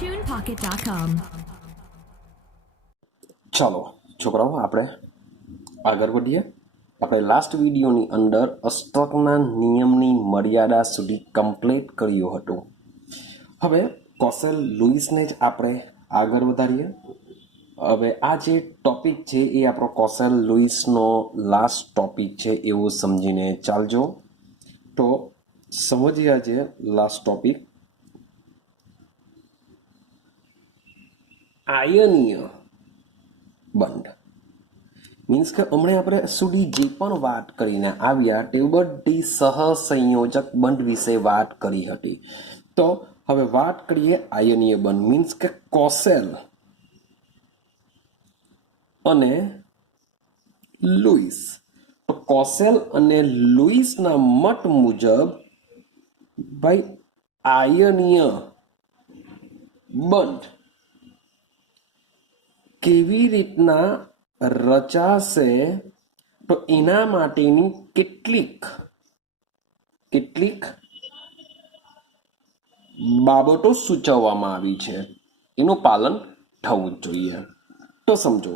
TunePocket.com. ચાલો છોકરાઓ આપણે આગળ વધીએ. આપણે લાસ્ટ વિડીયોની અંદર અષ્ટકના નિયમની મર્યાદા સુધી કમ્પ્લીટ કર્યું હતું. હવે કોસેલ લુઈસને જ આપણે આગળ વધારીએ. હવે આ જે ટોપિક છે એ આપણો કોસેલ લુઈસનો લાસ્ટ ટોપિક છે એવું સમજીને ચાલજો. તો સમજીએ આજે લાસ્ટ ટોપિક, આયનીય બંધ. મીન્સ કે હમણાં આપણે સુધી જે પણ વાત કરીને આવ્યા તે બધી સહસંયોજક બંધ વિશે વાત કરી હતી. તો હવે વાત કરીએ આયનીય બંધ. મીન્સ કે કોસેલ અને લુઈસ. તો કોસેલ અને લુઈસના મત મુજબ ભાઈ આયનીય બંધ કેવી રીતના રચાશે, તો એના માટેની કેટલીક બાબતો સૂચવવામાં આવી છે, એનું પાલન થવું જ જોઈએ. તો સમજો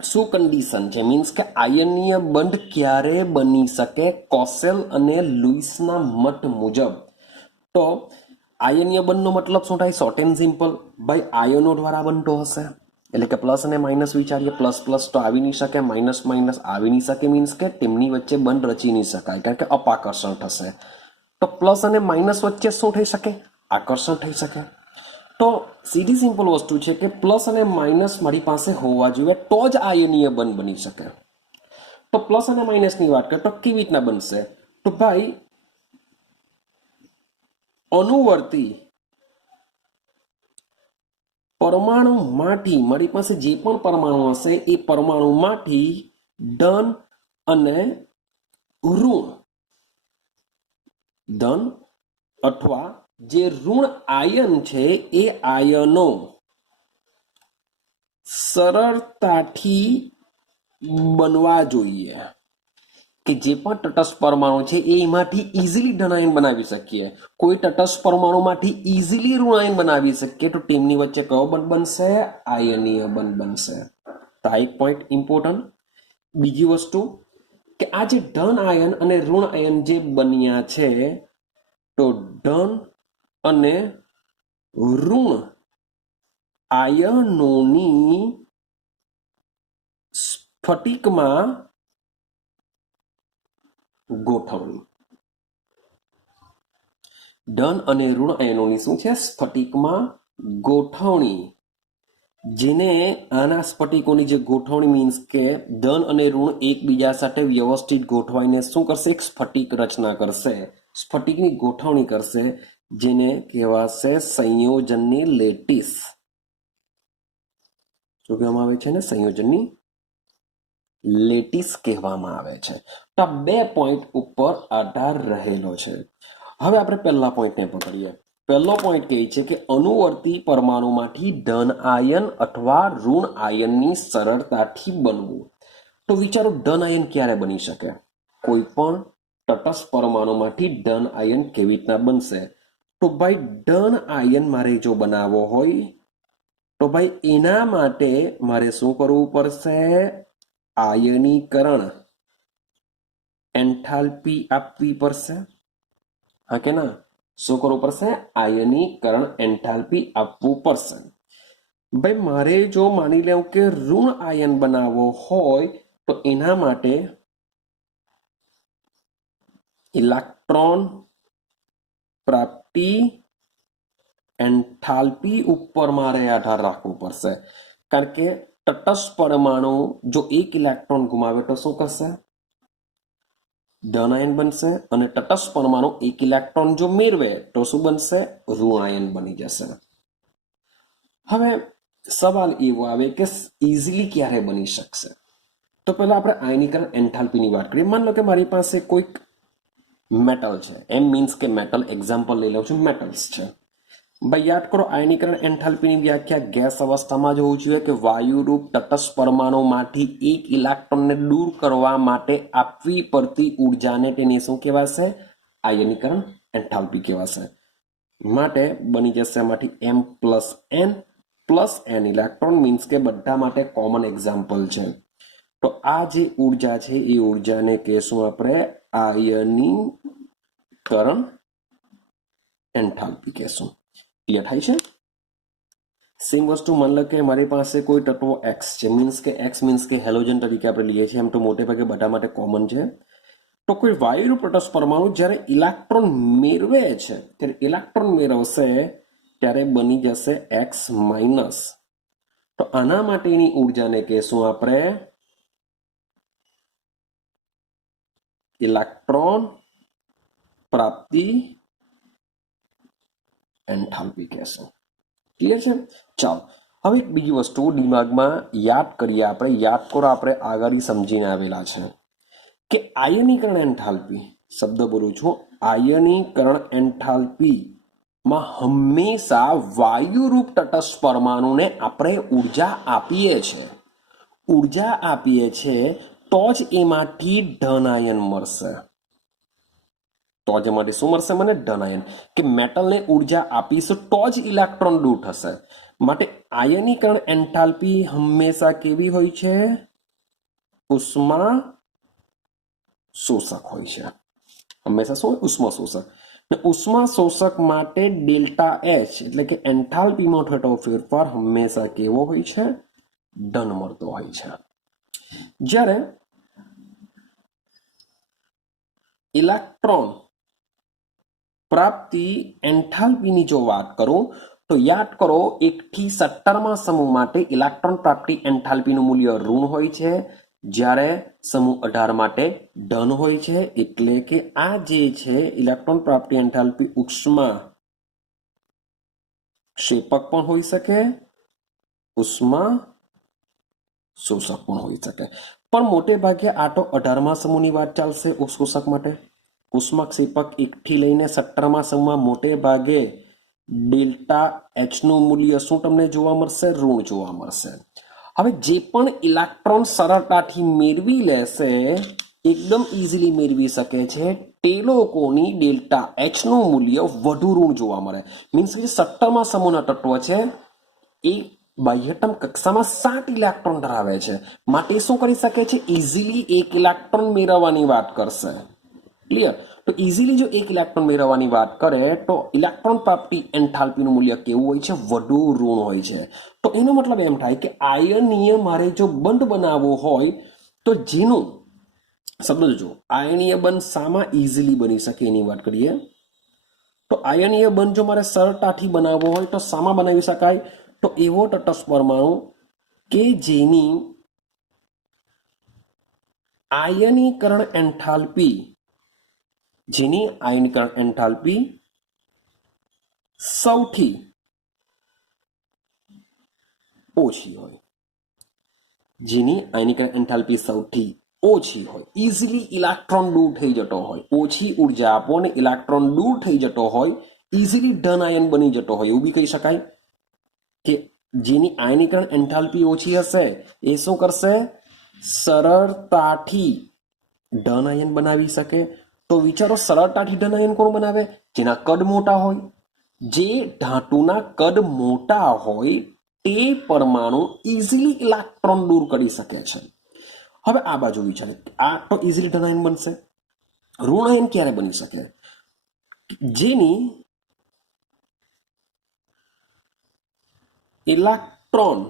શું કન્ડિશન છે. મીન્સ કે આયનીય બંધ ક્યારે બની શકે કોસેલ અને લુઈસના મત મુજબ. તો આયનીય બંધનો મતલબ શું થાય? શોર્ટ એન્ડ સિમ્પલ, ભાઈ આયનો દ્વારા બનતો હશે. એટલે કે પ્લસ અને માઇનસ વિચારીએ. પ્લસ પ્લસ તો આવી નહીં શકે, માઇનસ માઇનસ આવી નહીં શકે. મીન્સ કે તેમની વચ્ચે બંધ રચી નહીં શકાય, કારણ કે અપાકર્ષણ થશે. તો પ્લસ અને માઇનસ વચ્ચે શું થઈ શકે? આકર્ષણ થઈ શકે. તો સીધી સિમ્પલ વસ્તુ છે કે પ્લસ અને માઇનસ મારી પાસે હોવા જોઈએ તો જ આયનીય બંધ બની શકે. તો પ્લસ અને માઇનસની વાત કરીએ તો કેવી રીતના બનશે? તો ભાઈ અનુવર્તી પરમાણુમાંથી મારી પાસે જે પણ પરમાણુ હશે એ પરમાણુમાંથી ધન અને ધન અથવા જે ઋણ આયન છે એ આયનો સરળતાથી બનવા જોઈએ. કે જે પણ તટસ્થ પરમાણુ છે એ એમાંથી ઇઝીલી ધનાયન બનાવી શકીએ. કોઈ તટસ્થ પરમાણુમાંથી ઇઝીલી ઋણાયન બનાવી શકીએ તો તેમની વચ્ચે કયો બંધ બનશે? આયનીય બંધ બનશે. તો આ એક પોઈન્ટ ઇમ્પોર્ટન્ટ. બીજી વસ્તુ કે આ જે ધન આયન અને ઋણ આયન જે બન્યા છે, તો ધન અને ઋણ આયનોની સ્ફટિકમાં ગોઠવણી. ધન અને ઋણ આયનોની શું છે? સ્ફટિકમાં ગોઠવણી. જેને આના સ્ફટિકોની જે ગોઠવણી મીન્સ કે ધન અને ઋણ એકબીજા સાથે વ્યવસ્થિત ગોઠવાઈને શું કરશે? એક સ્ફટિક રચના કરશે, સ્ફટિકની ગોઠવણી કરશે, જેને કહેવાશે સંયોજનની લેટીસ. શું કહેવામાં આવે છે ને? સંયોજનની લેટીસ કહેવામાં આવે છે. તો આ બે પોઈન્ટ ઉપર આધાર રહેલો છે. હવે આપણે પહેલા પોઈન્ટને પકડીએ. પહેલો પોઈન્ટ કહે છે કે અનુવર્તી પરમાણુમાંથી ધન આયન અથવા ઋણ આયનની સરળતાથી બનવું. તો વિચારો ધન આયન ક્યારે બની શકે? કોઈ પણ તટસ્થ પરમાણુમાંથી ધન આયન કેવી રીતના બનશે? તો ભાઈ ધન આયન મારે જો બનાવવો હોય તો ભાઈ એના માટે મારે શું કરવું પડશે? આયનીકરણ એન્થાલ્પી આપવી પડશે. હા કે ના? શું કરવું પડશે? આયનીકરણ એન્થાલ્પી આપવું પડશે. ભાઈ મારે જો માની લેવું કે ઋણ આયન બનાવવો હોય તો એના માટે ઇલેક્ટ્રોન પ્રાપ્તિ એન્થાલ્પી ઉપર મારે આધાર રાખવો પડશે. કારણ કે તટસ્થ પરમાણુ જો એક ઇલેક્ટ્રોન ગુમાવે તો શું કરશે? ધન આયન બનશે. અને તટસ્થ પરમાણુ એક ઇલેક્ટ્રોન જો મેળવે તો શું બનશે? ઋણ આયન બની જશે. હવે સવાલ એવો આવે કે ઇઝીલી ક્યારે બની શકશે? તો પહેલા આપણે આયનીકરણ એન્થાલ્પીની વાત કરીએ. માની લો કે મારી પાસે કોઈક મેટલ છે. એમ મીન્સ કે મેટલ એક્ઝામ્પલ લઈ લઉં છું, મેટલ્સ છે. ભાઈ યાદ કરો આયનીકરણ એન્થાલ્પીની વ્યાખ્યા ગેસ અવસ્થામાં જ હોવું જોઈએ કે વાયુરૂપ તટસ્થ પરમાણુમાંથી એક ઇલેક્ટ્રોનને દૂર કરવા માટે આપવી પડતી ઉર્જાને તેને શું કહેવાશે? આયનીકરણ એન્થાલ્પી કહેવાશે. માટે બની જશે આમાંથી m+n ઇલેક્ટ્રોન, મીન્સ કે બધા માટે કોમન એક્ઝામ્પલ છે. તો આ જે ઉર્જા છે એ ઉર્જાને કહેશું આપણે આયનીકરણ એન્થાલ્પી કહેશું. ક્લિયર થાય છે? સેમ વસ્તુ માની લો કે મારી પાસે કોઈ તત્વો x છે, x મીન્સ કે હેલોજન તરીકે આપણે લઈએ છીએ, એમ તો મોટે ભાગે બધા માટે કોમન છે. તો કોઈ વાયુરૂપ તટસ્થ પરમાણુ જ્યારે ઇલેક્ટ્રોન મેળવે છે, ત્યારે ઇલેક્ટ્રોન મેળવશે ત્યારે બની જશે x માઇનસ. તો આના માટેની ઉર્જાને કહેશું આપણે ઇલેક્ટ્રોન પ્રાપ્તિ એન્થાલ્પી કહેશું. ક્લિયર છે? ચાલો હવે એક બીજી વસ્તુ દિમાગમાં યાદ કરીએ આપણે, યાદ કરો, આપણે આગળ સમજીને આવેલા છે કે આયનીકરણ એન્થાલ્પી, શબ્દ બોલું છું, આયનીકરણ એન્થાલ્પી માં હંમેશા વાયુરૂપ તટસ્થ પરમાણુને આપણે ઉર્જા આપીએ છીએ. ઉર્જા આપીએ છીએ તો જ એમાંથી ધન આયન મળશે. તો જ એમાંથી શું મળશે મને? ધન આયન. કે મેટલને ઉર્જા આપીશું તો જ ઇલેક્ટ્રોન દૂર થશે. માટે આયનીકરણ એન્થાલ્પી હંમેશા કેવી હોય છે? ઉષ્મા શોષક હોય છે. હંમેશા શું? ઉષ્મા શોષક. ઉષ્મા શોષક માટે ડેલ્ટા એચ એટલે કે એન્થાલ્પીમાં થતો ફેરફાર હંમેશા કેવો હોય છે? ધન મળતો હોય છે. જ્યારે ઇલેક્ટ્રોન પ્રાપ્તિ એન્થાલ્પીની જો વાત કરું તો યાદ કરો, 1 થી 17માં સમૂહ માટે ઇલેક્ટ્રોન પ્રાપ્તિ એન્થાલ્પીનું મૂલ્ય ઋણ હોય છે, જ્યારે સમૂહ 18 માટે ધન હોય છે. એટલે કે આ જે છે ઇલેક્ટ્રોન પ્રાપ્તિ એન્થાલ્પી ઉષ્મા ક્ષેપક પણ હોઈ શકે, ઉષ્મા શોષક પણ હોઈ શકે. પણ મોટે ભાગે આ તો 18મા સમૂહની વાત ચાલશે શોષક માટે. ઉષ્માક્ષેપક 1 થી લઈને 17મા સમૂહમાં મોટે ભાગે ડેલ્ટા એચ નું મૂલ્ય શું તમને જોવા મળશે? ઋણ જોવા મળશે. હવે જે પણ ઇલેક્ટ્રોન સરળતાથી મેળવી લેશે, એકદમ ઇઝીલી મેળવી શકે છે, તે લોકોની ડેલ્ટા એચ નું મૂલ્ય વધુ ઋણ જોવા મળે. મીન્સ કે 17મા સમૂહના તત્વ છે એ બાહ્યતમ કક્ષામાં 7 ઇલેક્ટ્રોન ધરાવે છે, માટે શું કરી શકે છે? ઇઝીલી 1 ઇલેક્ટ્રોન મેળવવાની વાત કરશે. ક્લિયર? તો ઇઝીલી જો 1 ઇલેક્ટ્રોન મેળવવાની વાત કરે તો ઇલેક્ટ્રોન પ્રાપ્તિ એન્થાલ્પીનું મૂલ્ય કેવું હોય છે? વધુ ઋણ હોય છે. તો એનો મતલબ એમ થાય કે આયનીય મારે જો બંધ બનાવવો હોય તો જેનું શબ્દ જો આયનીય બંધ શામાં ઇઝીલી બની શકે એની વાત કરીએ તો આયનીય બંધ જો મારે સરળતાથી બનાવવો હોય તો શામાં બનાવી શકાય? તો એવો તટસ્થ પરમાણુ કે જેની આયનીકરણ એન્થાલ્પી સૌથી ઓછી હોય. જેની આયનીકરણ એન્થાલ્પી સૌથી ઓછી હોય, ઇઝીલી ઇલેક્ટ્રોન દૂર થઈ જતો હોય, ઓછી ઉર્જા આપો ને ઇલેક્ટ્રોન દૂર થઈ જતો હોય, ઇઝીલી ધન આયન બની જતો હોય, એવું બી કહી શકાય. કે જેની આયનીકરણ એન્થાલ્પી ઓછી હશે એ શું કરશે? સરળતાથી ધન આયન બનાવી શકે. તો વિચારો, સરળતાથી ધન આયન કોણ બનાવે? જેના કદ મોટા હોય. જે ધાતુના કદ મોટા હોય તે પરમાણુ ઇઝીલી ઇલેક્ટ્રોન દૂર કરી શકે છે. હવે આ બાજુ વિચારે, આ તો ઇઝીલી ધન આયન બનશે. ઋણ આયન ક્યારે બની શકે? જેની ઇલેક્ટ્રોન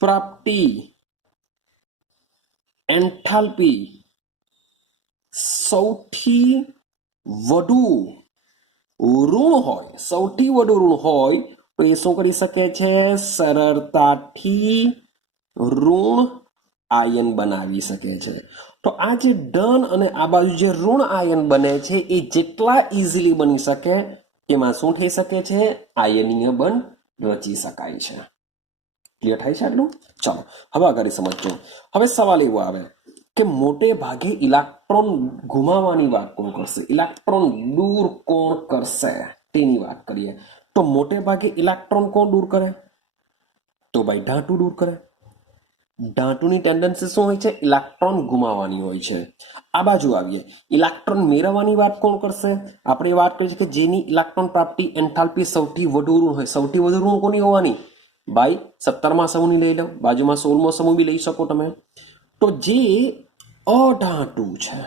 પ્રાપ્તિ એન્થાલ્પી સૌથી વધુ ઋણ હોય, સૌથી વધુ ઋણ હોય તો એ શું કરી શકે છે? સરળતાથી ઋણ આયન બનાવી શકે છે. તો આ જે ધન અને આ બાજુ જે ઋણ આયન બને છે એ જેટલા ઇઝીલી બની શકે એમાં શું થઈ શકે છે? આયનીય બંધ રચી શકાય છે. ક્લિયર થાય છે આટલું? ચાલો હવે આગળ સમજો. હવે સવાલ એવો આવે કે મોટે ભાગે ઇલેક્ટ્રોન ગુમાવવાની વાત કોણ કરશે? ઇલેક્ટ્રોન દૂર કોણ કરશે તેની વાત કરીએ તો મોટે ભાગે ઇલેક્ટ્રોન કોણ દૂર કરે? તો ભાઈ ધાતુ દૂર કરે. ધાતુની ટેન્ડન્સી શું હોય છે? ઇલેક્ટ્રોન ગુમાવવાની હોય છે. આ બાજુ આવીએ, ઇલેક્ટ્રોન મેળવવાની વાત કોણ કરશે? આપણે વાત કરી છે કે જેની ઇલેક્ટ્રોન પ્રાપ્તિ એન્થાલ્પી સૌથી વધુ ઋણ હોય. સૌથી વધુ ઋણ કોની હોવાની? ભાઈ 17મા સમૂહની લઈ લો, બાજુમાં 16મો સમૂહ બી લઈ શકો તમે. તો જે અધાતુ છે,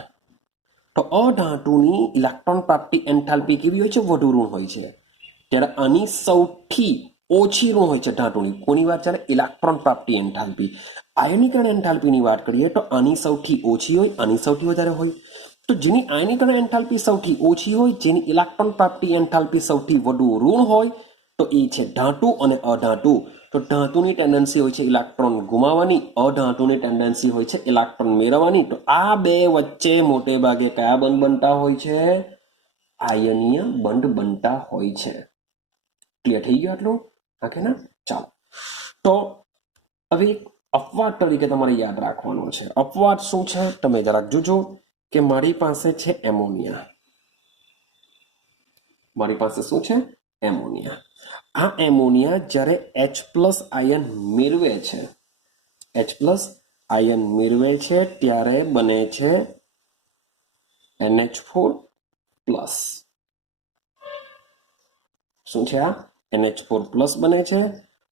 તો અધાતુની ઇલેક્ટ્રોન પ્રાપ્તિ એન્થાલ્પી કેવી હોય છે? વધુ ઋણ હોય છે. ત્યારે આની સૌથી ઓછી ઋણ હોય છે ધાતુની. કોની વાત ચાલે? ઇલેક્ટ્રોન પ્રાપ્તિ એન્થાલ્પી. આયનીકરણ એન્થાલ્પીની વાત કરીએ તો આની સૌથી ઓછી હોય, આની સૌથી વધારે હોય. તો જેની આયનીકરણ એન્થાલ્પી સૌથી ઓછી હોય, જેની ઇલેક્ટ્રોન પ્રાપ્તિ એન્થાલ્પી સૌથી વધુ ઋણ હોય, તો એ છે ધાતુ અને અધાતુ. તો ધાતુની ટેન્ડન્સી હોય છે ઇલેક્ટ્રોન ગુમાવવાની, અધાતુની ટેન્ડન્સી હોય છે ઇલેક્ટ્રોન મેળવવાની. તો આ બે વચ્ચે મોટે ભાગે કયા બંધ બનતા હોય છે? આયનીય બંધ બનતા હોય છે. ક્લિયર થઈ ગયું આટલું? ઓકે ને? ચાલો, તો હવે અપવાદ તરીકે તમારે યાદ રાખવાનું છે. અપવાદ શું છે તમે જરાક જોજો કે મારી પાસે છે એમોનિયા. મારી પાસે શું છે? એમોનિયા. આ એમોનિયા જ્યારે H+ આયન મેળવે છે, H+ આયન મેળવે છે ત્યારે બને છે NH4+. શું છે આ? NH4+ બને છે.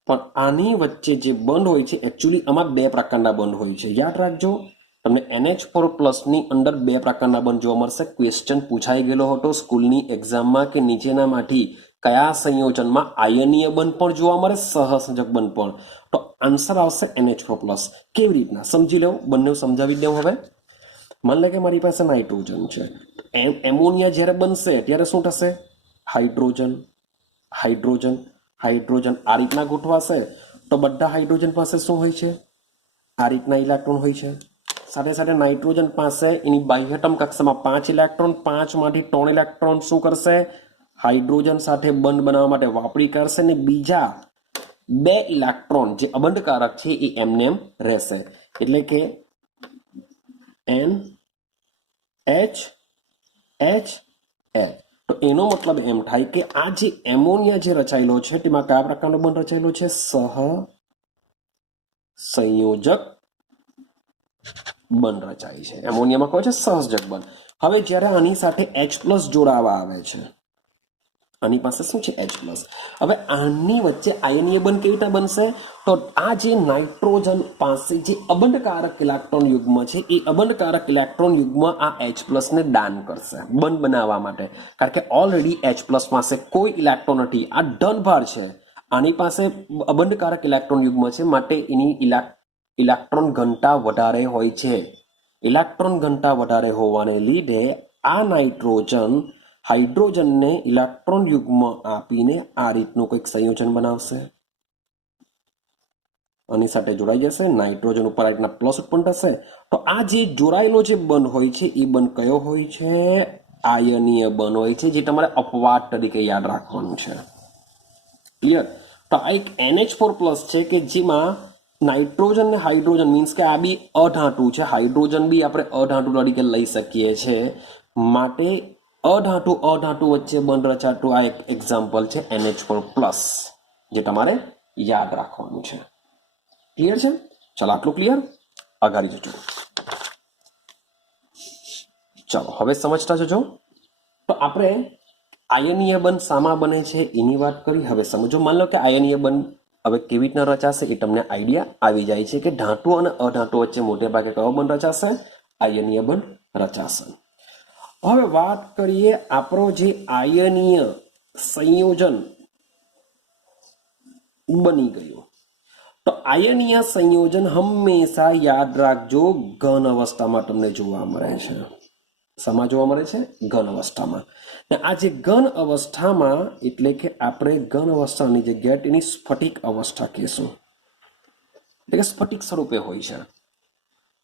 પણ આની વચ્ચે જે બંધ હોય છે, એકચ્યુઅલી આમાં બે પ્રકારના બંધ હોય છે. યાદ રાખજો, તમને NH4+ ની અંદર બે પ્રકારના બંધ જોવા મળશે. ક્વેશ્ચન પૂછાઈ ગયેલો હતો સ્કૂલની એક્ઝામમાં કે નીચેનામાંથી કયા સંયોજનમાં આયનીય બંધ પણ જોવા મળે, સહસંયોજક બંધ પણ? તો આન્સર આવશે NH4+. કેવી રીતના સમજી લેવું, બંને સમજાવી દઉં. હવે માની લે કે મારી પાસે નાઇટ્રોજન છે. એમોનિયા જ્યારે બનશે ત્યારે શું થશે? હાઇડ્રોજન, હાઇડ્રોજન, હાઇડ્રોજન આ રીતના ગોઠવાશે. તો બધા હાઇડ્રોજન પાસે શું હોય છે? આ રીતના ઇલેક્ટ્રોન હોય છે. સાથે સાથે નાઇટ્રોજન પાસે એની બાહ્યતમ કક્ષામાં 5 ઇલેક્ટ્રોન, 5માંથી 3 ઇલેક્ટ્રોન શું કરશે? હાઇડ્રોજન સાથે બંધ બનાવવા માટે વાપરી કરશે, ને બીજા 2 ઇલેક્ટ્રોન જે અબંધકારક છે એ એમને એમ રહેશે. એટલે કે NH H H. તો એનો મતલબ એમ થાય કે આ જે એમોનિયા જે રચાયેલો છે તેમાં કયા પ્રકારનો બંધ રચાયેલો છે? સહસંયોજક બંધ રચાય છે. એમોનિયામાં કહે છે સહસંયોજક બંધ. હવે જ્યારે આની સાથે H+ જોડાવા આવે છે, આની પાસે શું છે? H+. હવે આની વચ્ચે આયનીય બંધ કેવી રીતે બનશે? તો આ જે નાઇટ્રોજન પાસે જે અબંધકારક ઇલેક્ટ્રોન યુગ્મ છે, એ અબંધકારક ઇલેક્ટ્રોન યુગ્મ આ H+ ને દાન કરશે બંધ બનાવવા માટે. કારણ કે ઓલરેડી H+ પાસે કોઈ ઇલેક્ટ્રોન નથી, આ ધન ભાર છે. આની પાસે અબંધકારક ઇલેક્ટ્રોન યુગ્મ છે, માટે એની ઇલેક્ટ્રોન ઘનતા વધારે હોય છે. ઇલેક્ટ્રોન ઘનતા વધારે હોવાને લીધે આ નાઇટ્રોજન હાઇડ્રોજનને ઇલેક્ટ્રોન યુગ્મ આપીને આ રીતનું કંઈક સંયોજન બનાવશે. આની સાથે જોડાઈ જશે, નાઇટ્રોજન ઉપર આ રીતના પ્લસ ઉત્પન્ન થશે. તો આ જે જોડાયેલો જે બંધ હોય છે એ બંધ કયો હોય છે? આયનીય બંધ હોય છે, જે તમારે અપવાદ તરીકે યાદ રાખવાનું છે. ક્લિયર? તો આ એક NH4+ છે કે જેમાં નાઇટ્રોજન ને હાઇડ્રોજન મીન્સ કે આ બી અધાતુ છે. હાઇડ્રોજન બી આપણે અધાતુ તરીકે લઈ શકીએ છીએ. માટે અધાતુ વચ્ચે બંધ રચાતું આ એક એક્ઝામ્પલ છે NH4+, જે તમારે યાદ રાખવાનું છે. ક્લિયર છે? ચાલો, આટલું ક્લિયર? આગળ જજો. ચાલો હવે સમજતા જજો. તો આપણે આયનીય બંધ શામાં બને છે એની વાત કરી. હવે સમજો, માન લો કે આયનીય બંધ હવે કેવી રીતના રચાશે એ તમને આઈડિયા આવી જાય છે કે ધાતુ અને અધાતુ વચ્ચે મોટે ભાગે કયો બંધ રચાશે? આયનીય બંધ રચાશે. હવે વાત કરીએ આપણો જે આયનીય સંયોજન બની ગયું. તો આયનીય સંયોજન હંમેશા યાદ રાખજો ઘન અવસ્થામાં તમને જોવા મળે છે. શેમાં જોવા મળે છે? ઘન અવસ્થામાં. ને આ જે ઘન અવસ્થામાં એટલે કે આપણે ઘન અવસ્થાની જગ્યાએ તેની સ્ફટિક અવસ્થા કહેશું. એટલે કે સ્ફટિક સ્વરૂપે હોય છે.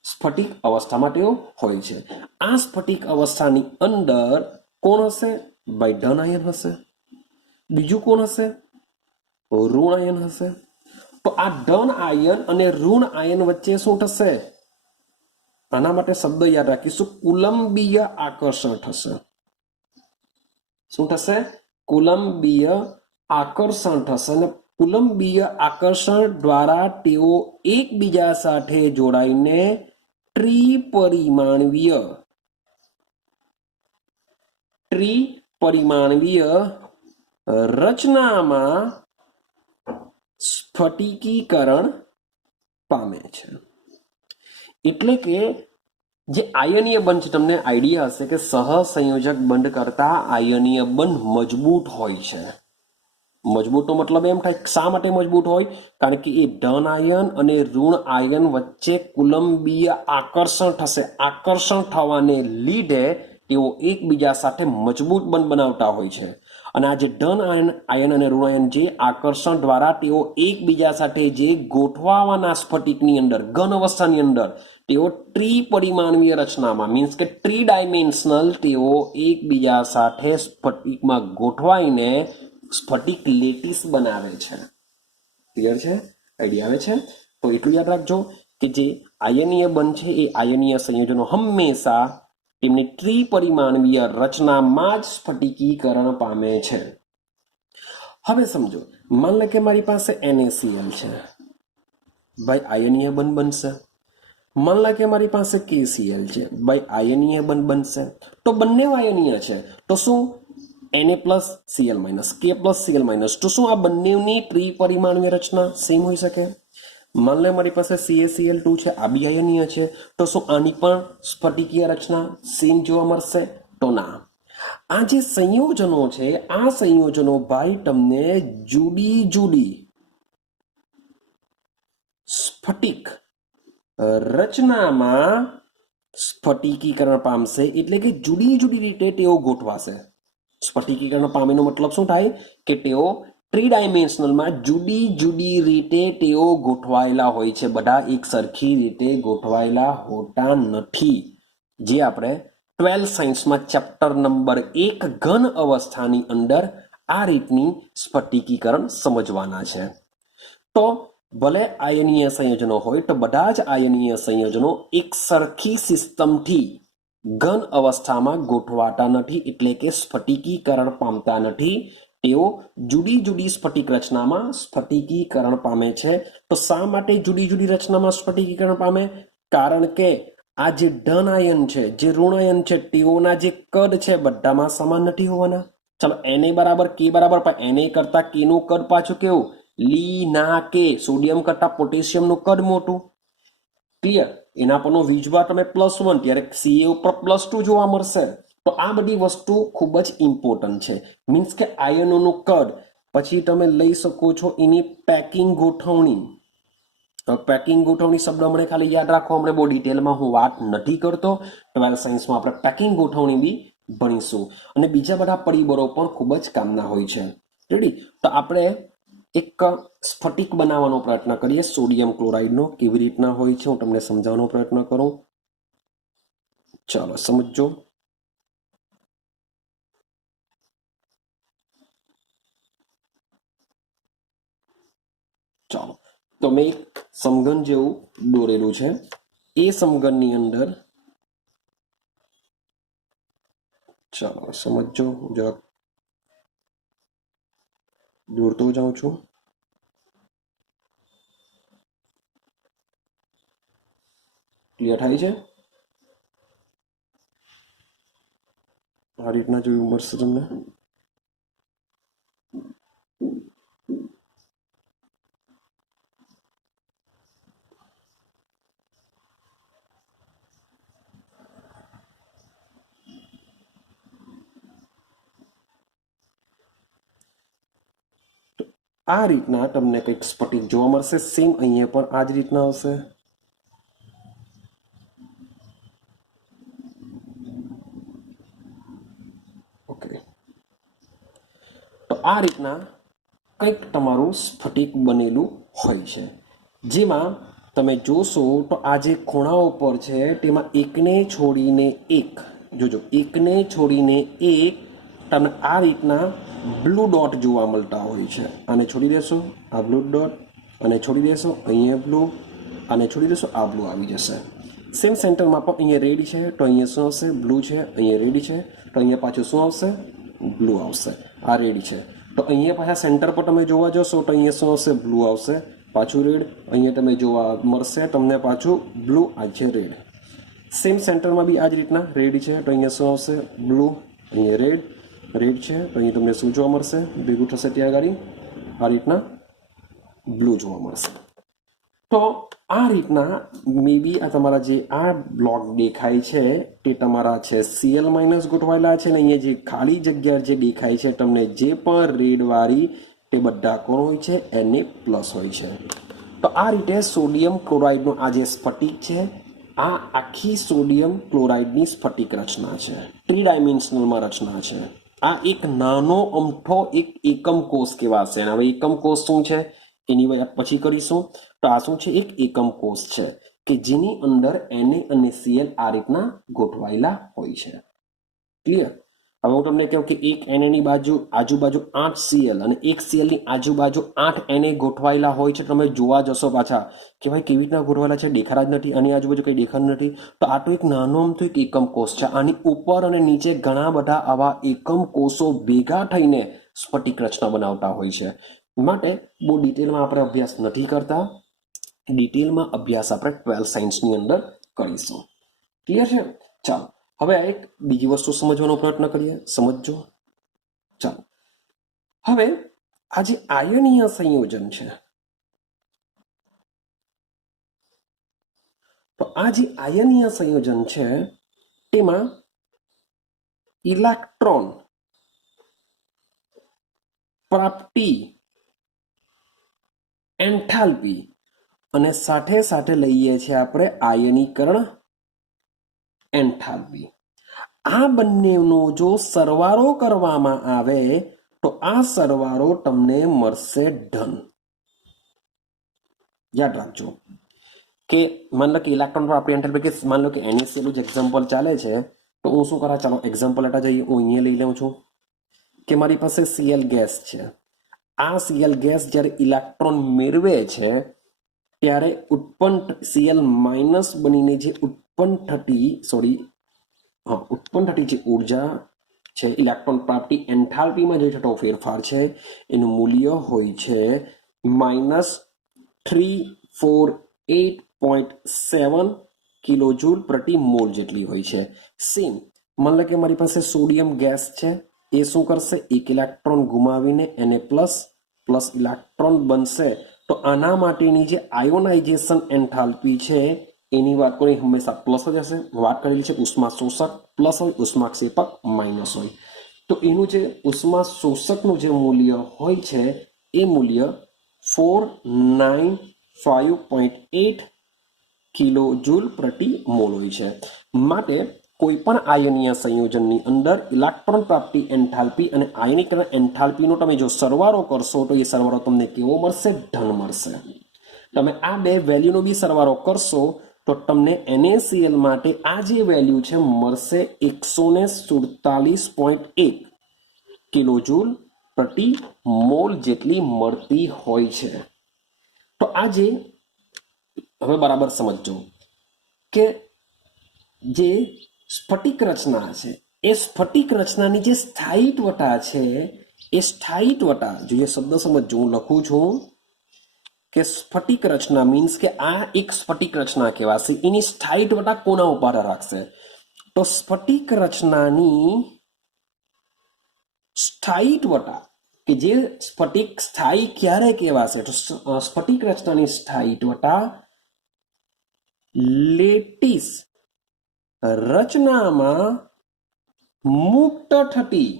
સ્ફટિક અવસ્થામાં તેઓ હોય છે. આ સ્ફટિક અવસ્થાની અંદર કોણ હશે? ભાઈ ધન આયન હશે. બીજું કોણ હશે? ઋણ આયન હશે. તો આ ધન આયન અને ઋણ આયન વચ્ચે શું થશે? આના માટે શબ્દ યાદ રાખીશું, કુલંબીય આકર્ષણ થશે. શું થશે? કુલંબીય આકર્ષણ થશે. અને કુલંબીય આકર્ષણ દ્વારા તેઓ એકબીજા સાથે જોડાઈને ત્રિપરિમાણવીય રચનામાં સ્ફટિકીકરણ પામે છે. એટલે કે જે આયનીય બંધ છે, તમને આઈડિયા હશે કે સહસંયોજક બંધ કરતા આયનીય બંધ મજબૂત હોય છે. મજબૂતનો મતલબ એમ થાય, શા માટે મજબૂત હોય? કારણ કે એ ધન આયન અને ઋણ આયન વચ્ચે કુલંબીય આકર્ષણ થશે. આકર્ષણ થવાને લીધે તેઓ એકબીજા સાથે મજબૂત બંધ બનાવતા હોય છે. અને આ જે ધન આયન અને ઋણ આયન જે આકર્ષણ દ્વારા તેઓ એકબીજા સાથે જે ગોઠવાવાના સ્ફટિકની અંદર, ઘન અવસ્થાની અંદર તેઓ ત્રિપરિમાણવીય રચનામાં મીન્સ કે 3 ડાયમેન્શનલ તેઓ એકબીજા સાથે સ્ફટિકમાં ગોઠવાઈને સ્ફટિક લેટીસ બનાવે છે. ક્લિયર છે? આઈડિયા આવે છે? તો એટલું યાદ રાખજો કે જે આયનીય બંધ છે એ આયનીય સંયોજનો હંમેશા તેમની ત્રિપરિમાણવીય રચનામાં જ સ્ફટિકીકરણ પામે છે. હવે સમજો, માન લે કે મારી પાસે NaCl છે, ભાઈ આયનીય બંધ બનશે. માન લે કે મારી પાસે KCl છે, ભાઈ આયનીય બંધ બનશે. તો બંને આયનીય છે, તો શું Na+Cl- K+Cl- તો શું આ બંનેની ત્રિપરિમાણીય રચના સેમ હોઈ શકે? માન લે મારી પાસે CaCl2 છે, આ બી આયનીય છે, તો શું આની પણ સ્ફટિકીય રચના સેમ જોવા મળશે? તો ના. આ જે સંયોજનો છે, આ સંયોજનો ભાઈ તમને જુદી જુદી સ્ફટિક રચનામાં સ્ફટિકીકરણ પામશે. એટલે કે જુદી જુદી રીતે તેઓ ગોઠવાશે. સ્ફટિકીકરણ પામેનો મતલબ શું થાય? કે તેઓ 3 ડાયમેન્શનલમાં જુદી જુદી રીતે તેઓ ગોઠવાયેલા હોય છે. બધા એક સરખી રીતે ગોઠવાયેલા હોતા નથી. જે આપણે 12 સાયન્સમાં ચેપ્ટર નંબર 1 ઘન અવસ્થાની અંદર આ રીતની સ્ફટિકીકરણ સમજવાના છે. તો ભલે આયનીય સંયોજનો હોય તો બધા જ આયનીય સંયોજનો એક સરખી સિસ્ટમથી ઘન અવસ્થામાં ગોઠવાતા નથી. એટલે કે સ્ફટિકીકરણ પામતા નથી. તેઓ જુદી જુદી સ્ફટિક રચનામાં સ્ફટિકીકરણ પામે છે. તો શા માટે જુદી જુદી રચનામાં સ્ફટિકીકરણ પામે? કારણ કે આ જે ધન આયન છે, જે ઋણ આયન છે, તેઓના જે કદ છે બધામાં સમાન નથી હોવાના. ચલો Na બરાબર K બરાબર, પણ Na કરતા K નું કદ પાછું કેવું? લીના કે સોડિયમ કરતા પોટેશિયમનું કદ મોટું. ક્લિયર? એના પરનો વીજભાર તમે +1, ત્યારે Ca ઉપર +2 જોવા મળશે. તો આ બધી વસ્તુ ખૂબ જ ઇમ્પોર્ટન્ટ છે. મીન્સ કે આયનોનું કદ, પછી તમે લઈ શકો છો એની પેકિંગ ગોઠવણી. પેકિંગ ગોઠવણી શબ્દ હમણાં ખાલી યાદ રાખો, હમણાં બહુ ડિટેલમાં હું વાત નથી કરતો. 12 સાયન્સમાં આપણે પેકિંગ ગોઠવણી બી ભણીશું. અને બીજા બધા પરિબળો પણ ખૂબ જ કામના હોય છે. રેડી? તો આપણે એક સ્ફટિક બનાવવાનો પ્રયત્ન કરીએ સોડિયમ ક્લોરાઇડનો. કેવી રીતના હોય છે હું તમને સમજાવવાનો પ્રયત્ન કરું. ચાલો સમજો. ચાલો, તો મેં એક સમઘન જેવું દોરેલું છે. એ સમઘનની અંદર ચાલો સમજો, જરાક દોરતો જાઉં છું. ક્લિયર થાય છે? આ રીતના જોયું મળશે તમને. આ રીતના તમને કંઈક સ્ફટિક જોવા મળશે. સેમ અહીંયા પણ આ જ રીતના આવશે. ઓકે, તો આ રીતના કંઈક તમારું સ્ફટિક બનેલું હોય છે. જેમાં તમે જોશો તો આ જે ખૂણાઓ પર છે તેમાં એકને છોડીને એક, જોજો, એકને છોડીને એક તમને આ રીતના બ્લુ ડોટ જોવા મળતા હોય છે. આને છોડી દેશો, આ બ્લુ ડોટ, અને છોડી દેશો, અહીંયા બ્લુ, અને છોડી દેશો, આ બ્લુ આવી જશે. સેમ સેન્ટરમાં પણ અહીંયા રેડ છે, તો અહીંયા શું આવશે? બ્લુ છે. અહીંયા રેડ છે, તો અહીંયા પાછું શું આવશે? બ્લુ આવશે. આ રેડ છે. તો અહીંયા પાછા સેન્ટર પર તમે જોવા જશો તો અહીંયા શું આવશે? બ્લુ આવશે, પાછું રેડ. અહીંયા તમે જોવા મળશે તમને પાછું બ્લુ, આ છે રેડ. સેમ સેન્ટરમાં બી આ જ રીતના રેડ છે તો અહીંયા શું આવશે? બ્લુ, અહીંયા રેડ. રેડ છે તો અહીંયા તમને શું જોવા મળશે? ભેગું થશે ત્યાં આગળ આ રીતના બ્લુ જોવા મળશે. તો આ રીતના મે બી આ તમારા જે આ બ્લોક દેખાય છે તે તમારા છે Cl માઇનસ ગોઠવાયેલા છે, ને અહીંયા જે ખાલી જગ્યા જે દેખાય છે તમને જે પણ રેડ વાળી તે બધા કોણ હોય છે? Na+ હોય છે. તો આ રીતે સોડિયમ ક્લોરાઇડનો આ જે સ્ફટિક છે, આ આખી સોડિયમ ક્લોરાઇડની સ્ફટિક રચના છે, 3 ડાયમેન્શનલમાં રચના છે. આ એક નાનો અમથો એક એકમ કોષ કહેવાશે. અને હવે એકમ કોષ શું છે એની વાત પછી કરીશું. તો આ શું છે? એક એકમ કોષ છે કે જેની અંદર Na અને Cl આ રીતના ગોઠવાયેલા હોય છે. ક્લિયર? હવે હું તમને કહું કે એક Na ની બાજુ આજુબાજુ 8 Cl અને એક Cl ની આજુબાજુ 8 Na ગોઠવાયેલા હોય છે. તમે જોવા જશો પાછા કે ભાઈ કેવી રીતના ગોઠવાયેલા છે, દેખાતા જ નથી, આની આજુબાજુ કંઈ દેખાતું નથી. તો આ તો એક નાનો અમથો એક એકમ કોષ છે. આની ઉપર અને નીચે ઘણા બધા આવા એકમ કોષો ભેગા થઈને સ્ફટિક રચના બનાવતા હોય છે. માટે બહુ ડિટેલમાં આપણે અભ્યાસ નથી કરતા. ડિટેલમાં અભ્યાસ આપણે 12 સાયન્સની અંદર કરીશું. ક્લિયર છે? ચાલો હવે આ એક બીજી વસ્તુ સમજવાનો પ્રયત્ન કરીએ. સમજો. ચાલો હવે આ જે આયનીય સંયોજન છે, તો આ જે આયનીય સંયોજન છે તેમાં ઇલેક્ટ્રોન પ્રાપ્તિ, એન્થાલ્પી અને સાથે સાથે લઈએ છીએ આપણે આયનીકરણ એન્થાલ્પી. આ બંનેનો જો સરવાળો કરવામાં આવે તો આ સરવાળો તમને મળશે ધન. યાદ રાખજો કે માન લો કે ઇલેક્ટ્રોન પર આપણી એન્થાલ્પી, કે માન લો કે NaCl જ એક્ઝામ્પલ ચાલે છે તો હું શું કરા? ચાલો એક્ઝામ્પલ લેતા જઈએ. હું અહીંયા લઈ લઉં છું કે મારી પાસે Cl ગેસ છે. આ Cl ગેસ જ્યારે ઇલેક્ટ્રોન મેળવે છે ત્યારે ઉત્પન્ન Cl માઇનસ બનીને જે ઉત્પન્ન થતી જે ઉર્જા છે, ઇલેક્ટ્રોન પ્રાપ્તિ એન્થાલ્પીમાં જે થતો ફેરફાર છે એનું મૂલ્ય હોય છે -3488.7 કિલોજૂલ પ્રતિ મોલ જેટલી હોય છે. સેમ માન લો કે મારી પાસે સોડિયમ ગેસ છે. એ શું કરશે? એક ઇલેક્ટ્રોન ગુમાવીને Na પ્લસ ઇલેક્ટ્રોન બનશે. તો આના માટેની જે આયોનાઇઝેશન એન્થાલ્પી છે એની વાત કરી હંમેશા પ્લસ જ હશે. વાત કરેલી છે ઉષ્મા શોષક પ્લસ હોય, ઉષ્માક્ષેપક માઇનસ હોય. તો એનું જે ઉષ્મા શોષકનું જે મૂલ્ય હોય છે એ મૂલ્ય 495.8 કિલોજૂલ પ્રતિ મોલ હોય છે. માટે કોઈ પણ આયનીય સંયોજનની અંદર ઇલેક્ટ્રોન પ્રાપ્તિ એન્થાલ્પી અને આયનીકરણ એન્થાલ્પીનો તમે જો સરવાળો કરશો તો એ સરવાળો તમને કેવો મળશે? ધન મળશે. તમે આ બે વેલ્યુનો બી સરવાળો કરશો તો તમને NaCl માટે આ જે વેલ્યુ છે મળશે 147.1 કિલોજૂલ પ્રતિ મોલ જેટલી મળતી હોય છે. તો આજે હવે બરાબર સમજો કે જે સ્ફટિક રચના છે એ સ્ફટિક રચનાની જે સ્થાયીત્વતા છે એ સ્થાયીત્વતા, જોઈએ શબ્દ સમજો, હું લખું છું કે સ્ફટિક રચના મીન્સ કે આ એક સ્ફટિક રચના કહેવાશે. એની સ્થાયીત્વતા કોના ઉપર રાખશે? તો સ્ફટિક રચનાની સ્થાયીત્વતા, કે જે સ્ફટિક સ્થાયી ક્યારે કહેવાશે? તો સ્ફટિક રચનાની સ્થાયીત્વતા લેટિસ રચનામાં મુક્ત થતી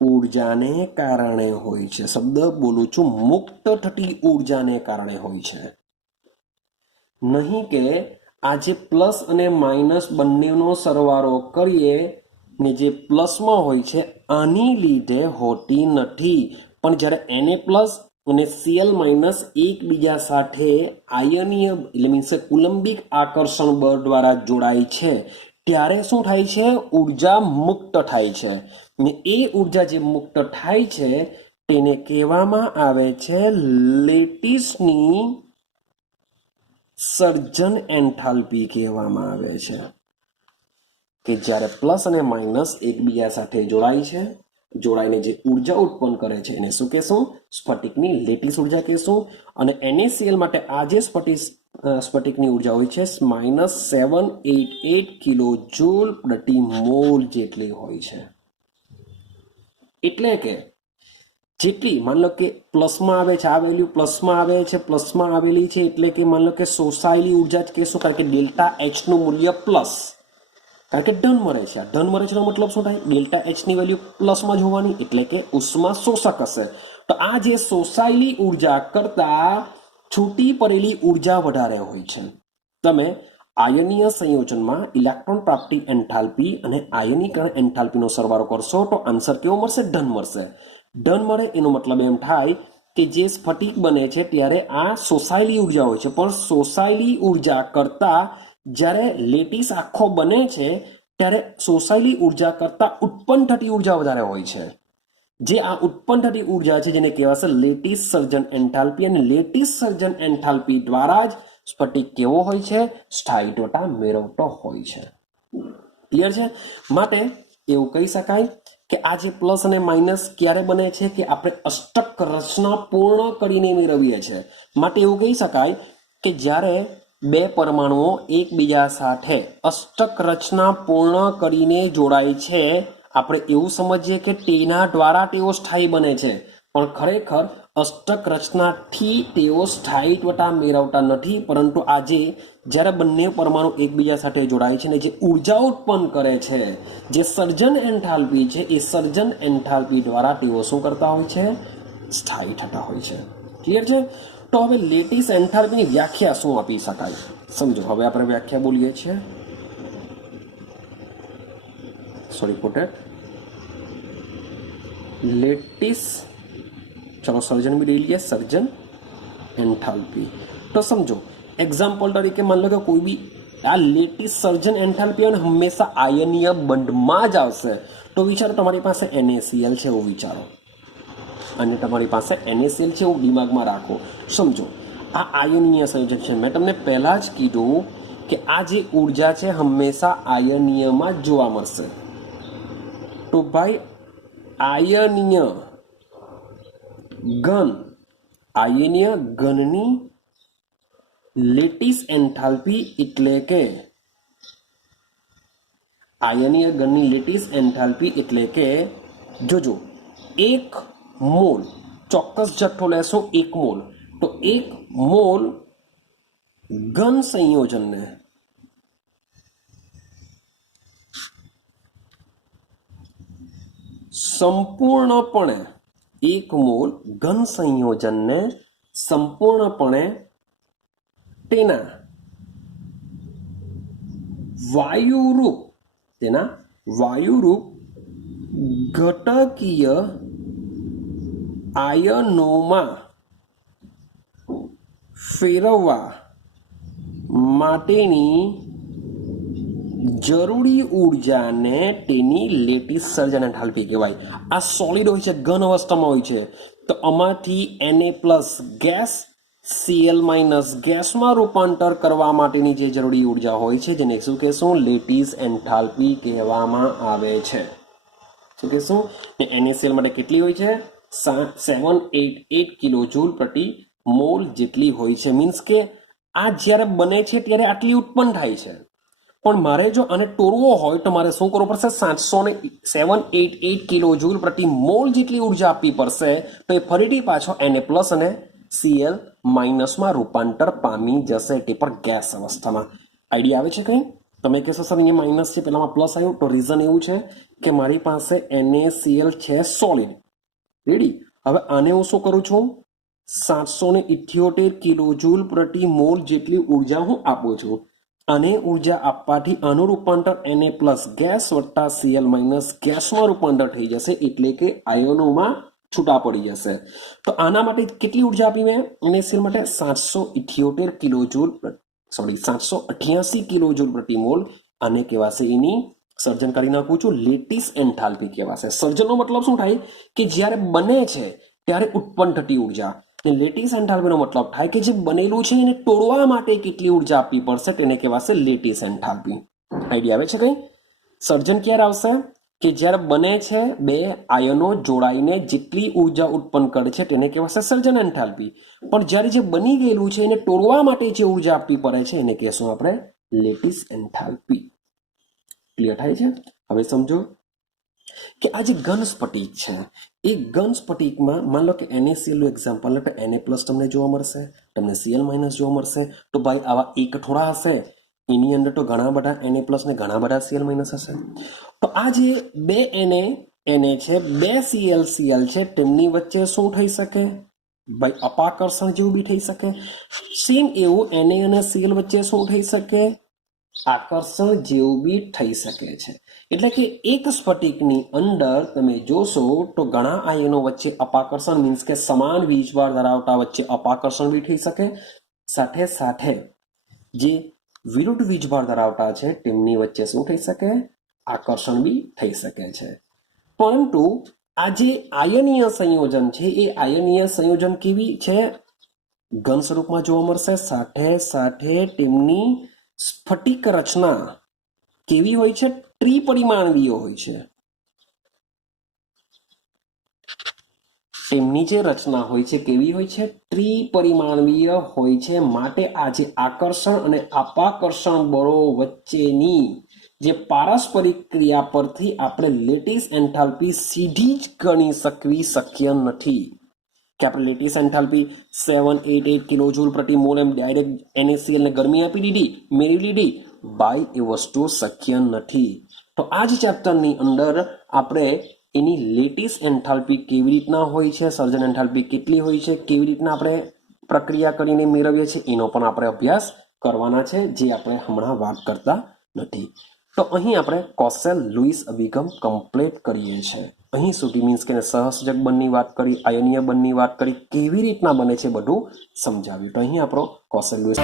ઉર્જાને કારણે હોય છે. શબ્દ બોલું છું, મુક્ત થતી ઉર્જાને કારણે હોય છે. નહીં કે આ જે પ્લસ અને માઇનસ બંનેનો સરવાળો કરીએ ને જે પ્લસમાં હોય છે આની લીધે હોતી નથી. પણ જ્યારે Na પ્લસ અને Cl માઇનસ એકબીજા સાથે આયનીય એટલે મીન્સ કુલંબિક આકર્ષણ બળ દ્વારા જોડાય છે ત્યારે શું થાય છે? ઉર્જા મુક્ત થાય છે. ને એ ઉર્જા જે મુક્ત થાય છે તેને કહેવામાં આવે છે લેટિસની સર્જન એન્થાલ્પી કહેવામાં આવે છે. કે જ્યારે પ્લસ અને માઇનસ એકબીજા સાથે જોડાય છે જોડાઈને જે ઉર્જા ઉત્પન્ન કરે છે એને શું કહેશું? સ્ફટિકની લેટીસ ઉર્જા કહેશું. અને NaCl માટે આ જે સ્ફટિકની ઉર્જા હોય છે -788 કિલો જૂલ પ્રતિ મોલ જેટલી હોય છે. એટલે કે જેટલી માન લો કે પ્લસમાં આવે છે, આ વેલ્યુ પ્લસમાં આવે છે, પ્લસમાં આવેલી છે, એટલે કે માન લો કે શોષાયેલી ઉર્જા જ કહેશું, કારણ કે ડેલ્ટા એચ નું મૂલ્ય પ્લસ, કારણ કે ધન મળે છે. આ ધન મળે છે એનો મતલબ શું થાય? ડેલ્ટા એચ ની વેલ્યુ પ્લસમાં જ હોવાની, એટલે કે ઉષ્મા શોષક હશે. તો આ જે શોષાયેલી ઉર્જા કરતા છૂટી પડેલી ઉર્જા વધારે હોય છે. તમે આયનીય સંયોજનમાં ઇલેક્ટ્રોન પ્રાપ્તિ એન્થાલ્પી અને આયનીકરણ એન્થાલ્પીનો સરવાળો કરશો તો આન્સર કેવો મળશે? ધન મળશે. ધન મળે એનો મતલબ એમ થાય કે જે સ્ફટિક બને છે ત્યારે આ શોષાયેલી ઉર્જા હોય છે, પણ શોષાયેલી ઉર્જા કરતા જ્યારે લેટીસ આખો બને છે ત્યારે શોષાયેલી ઉર્જા કરતા ઉત્પન્ન થતી ઉર્જા વધારે હોય છે. જે આ ઉત્પન્ન થતી ઉર્જા છે જેને કહેવાશે લેટીસ સર્જન એન્થાલ્પી, અને લેટીસ સર્જન એન્થાલ્પી દ્વારા જ સ્ફટિક કેવો હોય છે? સ્થાયિત્વતા મેળવતો હોય છે. ક્લિયર છે? માટે એવું કહી શકાય કે આ જે પ્લસ અને માઇનસ ક્યારે બને છે કે આપણે અષ્ટક રચના પૂર્ણ કરીને મેળવીએ છીએ. માટે એવું કહી શકાય કે જ્યારે બે પરમાણુઓ એકબીજા સાથે અષ્ટક રચના પૂર્ણ કરીને જોડાય છે, આપણે એવું સમજીએ કે તેના દ્વારા તેઓ સ્થાયી બને છે, પણ ખરેખર અષ્ટક રચનાથી તેઓ સ્થાયિત્વતા મેળવતા નથી. પરંતુ આજે જ્યારે બંને પરમાણુ એકબીજા સાથે જોડાય છે ને જે ઉર્જા ઉત્પન્ન કરે છે, જે સર્જન એન્થાલ્પી છે, એ સર્જન એન્થાલ્પી દ્વારા તેઓ શું કરતા હોય છે? સ્થાયી થતા હોય છે. ક્લિયર છે? તો હવે લેટીસ એન્થાલ્પીની વ્યાખ્યા શું આપી શકાય? સમજો, હવે આપણે વ્યાખ્યા બોલીએ છીએ. સોરી પોટેટ લેટીસ, ચલો સર્જન બી લઈ લઈએ, સર્જન એન્થાલ્પી. તો સમજો એક્ઝામ્પલ તરીકે માન લો કે કોઈ બી આ લેટીસ સર્જન એન્થાલ્પી અને હંમેશા આયનીય બંધમાં જ આવશે. તો વિચારો તમારી પાસે NaCl છે એવું વિચારો, અને તમારી પાસે NaCl છે એવું દિમાગમાં રાખો. સમજો આ આયનીય સંયોજન છે. મેં તમને પહેલા જ કીધું કે આ જે ઉર્જા છે હંમેશા આયનીયમાં જ જોવા મળશે. તો ભાઈ આયનીય ઘનની લેટીસ એન્થાલ્પી એટલે કે આયનીય ઘનની લેટીસ એન્થાલ્પી એટલે કે જોજો, એક મોલ, ચોક્કસ જથ્થો લેશો 1 મોલ, તો 1 મોલ ઘન સંયોજનને સંપૂર્ણપણે 1 મોલ ઘન સંયોજનને સંપૂર્ણપણે તેના વાયુરૂપ ઘટકીય આયનોમાં ફેરવવા માટેની જરૂરી ઉર્જાને તેની લેટીસ સર્જન એન્થાલ્પી કહેવાય. આ સોલિડ હોય છે, ઘન અવસ્થામાં હોય છે, તો આમાંથી Na+ ગેસ Cl- ગેસમાં રૂપાંતર કરવા માટેની જે જરૂરી ઉર્જા હોય છે જેને શું કહેશું? લેટીસ એન્થાલ્પી કહેવામાં આવે છે. શું કહેશું? NaCl માટે કેટલી હોય છે? 788 કિલો જૂલ પ્રતિ મોલ જેટલી હોય છે. મીન્સ કે આ જ્યારે બને છે ત્યારે આટલી ઉત્પન્ન થાય છે, પણ મારે જો આને તોડવો હોય તો મારે શું કરવું પડશે? 788 કિલો જૂલ પ્રતિ મોલ જેટલી ઉર્જા આપવી પડશે. તો એ ફરીથી પાછો Na+ અને Cl- માં રૂપાંતર પામી જશે, તે પણ ગેસ અવસ્થામાં. આઈડિયા આવે છે કંઈ? તમે કહેશો સર અહીંયા માઇનસ છે, પેલામાં પ્લસ આવ્યું. તો રીઝન એવું છે કે મારી પાસે NaCl છે સોલિડ. રેડી? હવે આને હું શું કરું છું? 778 કિલો જૂલ પ્રતિ મોલ જેટલી ઉર્જા હું આપું છું. આને ઉર્જા આપવાથી આનું રૂપાંતર Na+ ગેસ વત્તા Cl- ગેસમાં રૂપાંતર થઈ જશે, એટલે કે આયનોમાં છૂટા પડી જશે. તો આના માટે કેટલી ઉર્જા આપી મેં? NaCl માટે 788 કિલો જૂલ, 788 કિલો જૂલ પ્રતિ મોલ. આને કહેવાશે એની સર્જન કરી નાખું છું, લેટીસ એન્થાલ્પી કહેવાશે. સર્જનનો મતલબ શું થાય? કે જ્યારે બને છે ત્યારે ઉત્પન્ન થતી ઉર્જા. લેટીસ એન્થાલ્પીનો મતલબ થાય કે જે બનેલું છે એને તોડવા માટે કેટલી ઉર્જા આપવી પડશે તેને કહેવાશે લેટીસ એન્થાલ્પી. આઈડિયા આવે છે કંઈ? સર્જન ક્યારે આવશે? કે જ્યારે બને છે બે આયનો જોડાઈને જેટલી ઉર્જા ઉત્પન્ન કરે છે તેને કહેવાશે સર્જન એન્થાલ્પી, પણ જ્યારે જે બની ગયેલું છે એને તોડવા માટે જે ઉર્જા આપવી પડે છે એને કહેશું આપણે લેટિસ એન્થાલ્પી. ક્લિયર થાય છે? હવે સમજો કે આ જે ઘન સ્ફટિક છે એ ઘન સ્ફટિકમાં માન લો કે NaCl નું એક્ઝામ્પલ એટલે Na+ તમને જોવા મળશે, તમને Cl- જોવા મળશે. તો ભાઈ આવા એક થોડા હશે, એની અંદર તો ઘણા બધા Na+ ને ઘણા બધા Cl- હશે. તો આ જે બે Na છે, બે Cl છે, તેમની વચ્ચે શું થઈ શકે? ભાઈ અપાકર્ષણ જેવું બી થઈ શકે. સેમ એવું Na અને Cl વચ્ચે શું થઈ શકે? આકર્ષણ જેવું બી થઈ શકે છે. એટલે કે એક સ્ફટિકની અંદર તમે જોશો તો ઘણા આયનો વચ્ચે અપાકર્ષણ મીન્સ કે સમાન વીજભાર ધરાવતા વચ્ચે અપાકર્ષણ બી થઈ શકે, સાથે સાથે જે વિરુદ્ધ વીજભાર ધરાવતા છે તેમની વચ્ચે શું થઈ શકે? આકર્ષણ બી થઈ શકે છે. પરંતુ આ જે આયનીય સંયોજન છે એ આયનીય સંયોજન કેવી છે? ઘન સ્વરૂપમાં જોવા મળશે, સાથે સાથે તેમની સ્ફટિક રચના કેવી હોય છે? ત્રિપરિમાણીય હોય છે. તેમની જે રચના હોય છે કેવી હોય છે? ત્રિપરિમાણીય હોય છે. માટે આ જે આકર્ષણ અને અપાકર્ષણ બળો વચ્ચેની જે પારસ્પરિક ક્રિયા પરથી આપણે લેટિસ એન્થાલ્પી સીધી જ ગણી શકવી શક્ય નથી. કે આપણે લેટિસ એન્થાલ્પી 788 કિલોજૂલ પ્રતિ મોલ એમ ડાયરેક્ટ NaCl ને ગરમી આપી દીધી, મેળવી લીધી, ભાઈ એ વસ્તુ શક્ય નથી. તો આ જ ચેપ્ટરની અંદર આપણે એની લેટિસ એન્થાલ્પી કેવી રીતના હોય છે, સર્જન એન્થાલ્પી કેટલી હોય છે, કેવી રીતના આપણે પ્રક્રિયા કરીને મેળવીએ છીએ એનો પણ આપણે અભ્યાસ કરવાના છે, જે આપણે હમણાં વાત કરતા નથી. તો અહીં આપણે કોસેલ લુઈસ અભિગમ કમ્પ્લીટ કરીએ છીએ. અહીં સુધી મીન્સ કે સહસંયોજક બંધની વાત કરી, આયનીય બંધની વાત કરી, કેવી રીતના બને છે બધું સમજાવ્યું. તો અહીં આપણો કોસેલ લુઈસ